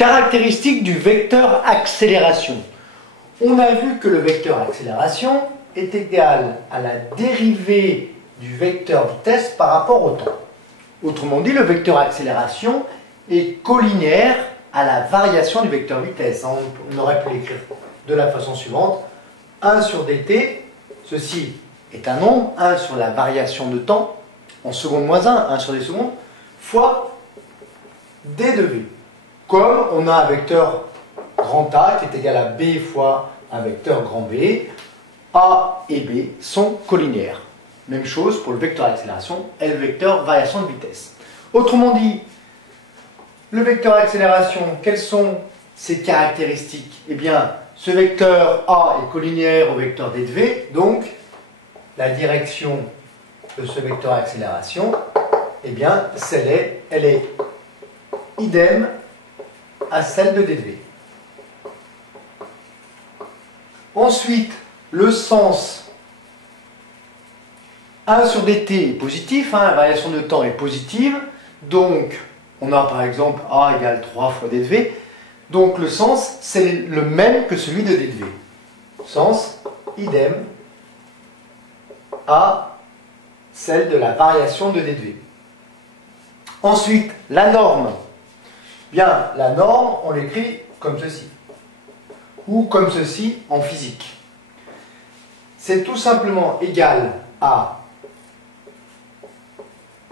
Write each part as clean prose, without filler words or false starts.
Caractéristiques du vecteur accélération. On a vu que le vecteur accélération est égal à la dérivée du vecteur vitesse par rapport au temps. Autrement dit, le vecteur accélération est collinéaire à la variation du vecteur vitesse. On aurait pu l'écrire de la façon suivante. 1 sur dt, ceci est un nombre, 1 sur la variation de temps, en seconde moins 1 sur des secondes, fois d de v. Comme on a un vecteur grand A qui est égal à b fois un vecteur grand B, A et B sont collinéaires. Même chose pour le vecteur accélération et le vecteur variation de vitesse. Autrement dit, le vecteur accélération, quelles sont ses caractéristiques? Eh bien, ce vecteur A est collinéaire au vecteur d de v, donc la direction de ce vecteur accélération, eh bien, elle est idem à celle de d de v. Ensuite, le sens 1 sur dt est positif, la variation de temps est positive, donc on a par exemple A égale 3 fois d de v, donc le sens c'est le même que celui de d de v. Sens idem à celle de la variation de d de v. Ensuite, la norme. Bien, la norme, on l'écrit comme ceci, ou comme ceci en physique. C'est tout simplement égal à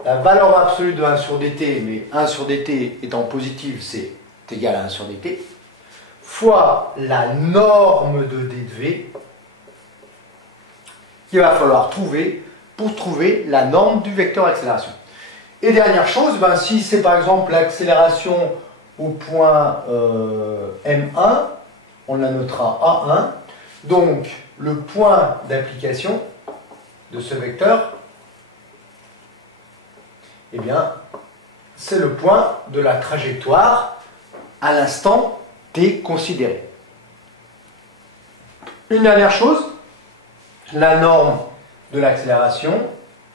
la valeur absolue de 1 sur dt, mais 1 sur dt étant positif, c'est égal à 1 sur dt, fois la norme de d de v, qu'il va falloir trouver pour trouver la norme du vecteur accélération. Et dernière chose, si c'est par exemple l'accélération au point M1, on la notera A1, donc le point d'application de ce vecteur, eh bien, c'est le point de la trajectoire à l'instant t considéré. Une dernière chose, la norme de l'accélération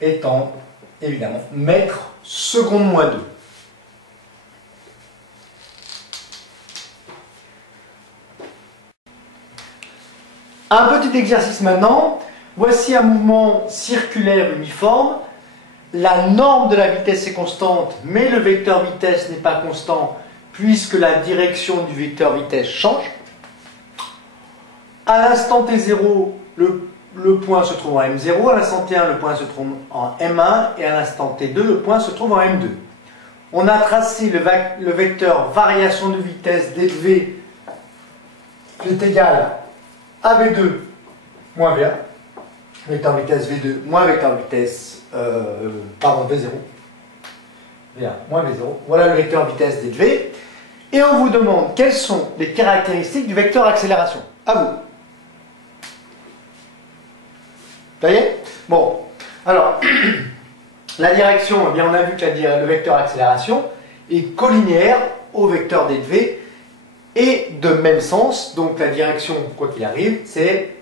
étant évidemment mètres seconde moins 2. Un petit exercice maintenant. Voici un mouvement circulaire uniforme. La norme de la vitesse est constante, mais le vecteur vitesse n'est pas constant puisque la direction du vecteur vitesse change. À l'instant t0, le point se trouve en M0, à l'instant t1, le point se trouve en M1, et à l'instant t2, le point se trouve en M2. On a tracé le vecteur variation de vitesse d de v qui est égal à v2 moins v1, vecteur vitesse v2 moins vecteur vitesse, v0, v1 moins v0, voilà le vecteur vitesse d de v, et on vous demande quelles sont les caractéristiques du vecteur accélération. À vous. Ça y est? Bon, alors, la direction, eh bien, on a vu que le vecteur accélération est collinéaire au vecteur d de v et de même sens, donc la direction, quoi qu'il arrive, c'est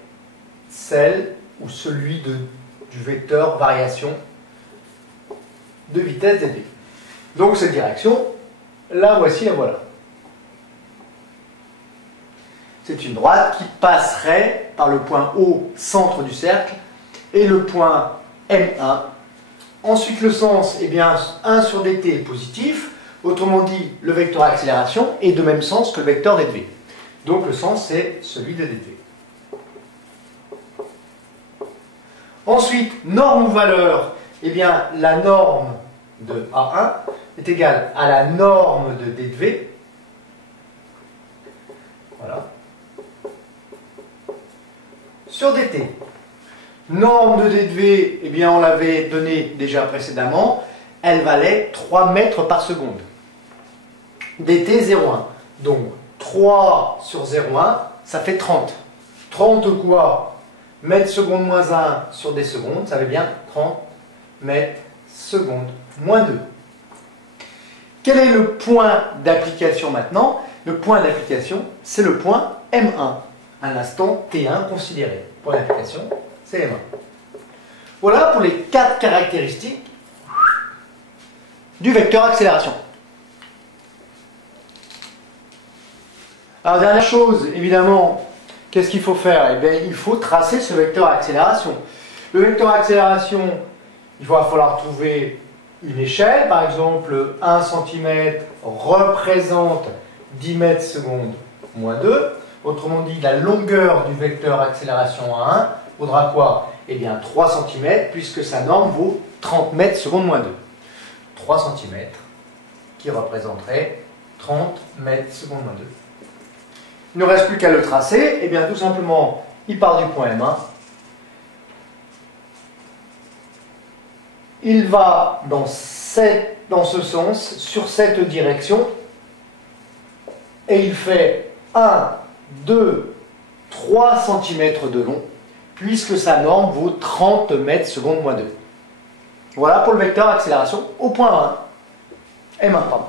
celle ou celui du vecteur variation de vitesse d de v. Donc cette direction, la voici, la voilà. C'est une droite qui passerait par le point O, centre du cercle, et le point M1. Ensuite, le sens, eh bien, 1 sur dt est positif. Autrement dit, le vecteur accélération est de même sens que le vecteur d de v. Donc le sens, c'est celui de d de v. Ensuite, norme ou valeur, eh bien, la norme de A1 est égale à la norme de d de v. Voilà. Sur dt. Norme de d de v, eh bien, on l'avait donné déjà précédemment, elle valait 3 mètres par seconde. dt 0,1. Donc 3 sur 0,1, ça fait 30. 30 quoi? Mètres seconde moins 1 sur des secondes, ça fait bien 30 mètres seconde moins 2. Quel est le point d'application maintenant? Le point d'application, c'est le point M1, à l'instant T1 considéré. Point d'application, c'est M1. Voilà pour les 4 caractéristiques du vecteur accélération. Alors dernière chose, évidemment, qu'est-ce qu'il faut faire? Eh bien, il faut tracer ce vecteur accélération. Le vecteur accélération, il va falloir trouver une échelle. Par exemple, 1 cm représente 10 mètres secondes moins 2. Autrement dit, la longueur du vecteur accélération à 1 vaudra quoi? Eh bien 3 cm, puisque sa norme vaut 30 mètres secondes moins 2. 3 cm qui représenterait 30 mètres secondes moins 2. Il ne reste plus qu'à le tracer. Eh bien tout simplement, il part du point M1. Il va dans ce sens, sur cette direction, et il fait 1, 2, 3 cm de long, puisque sa norme vaut 30 mètres secondes moins 2. Voilà pour le vecteur accélération au point 1. M1, pardon.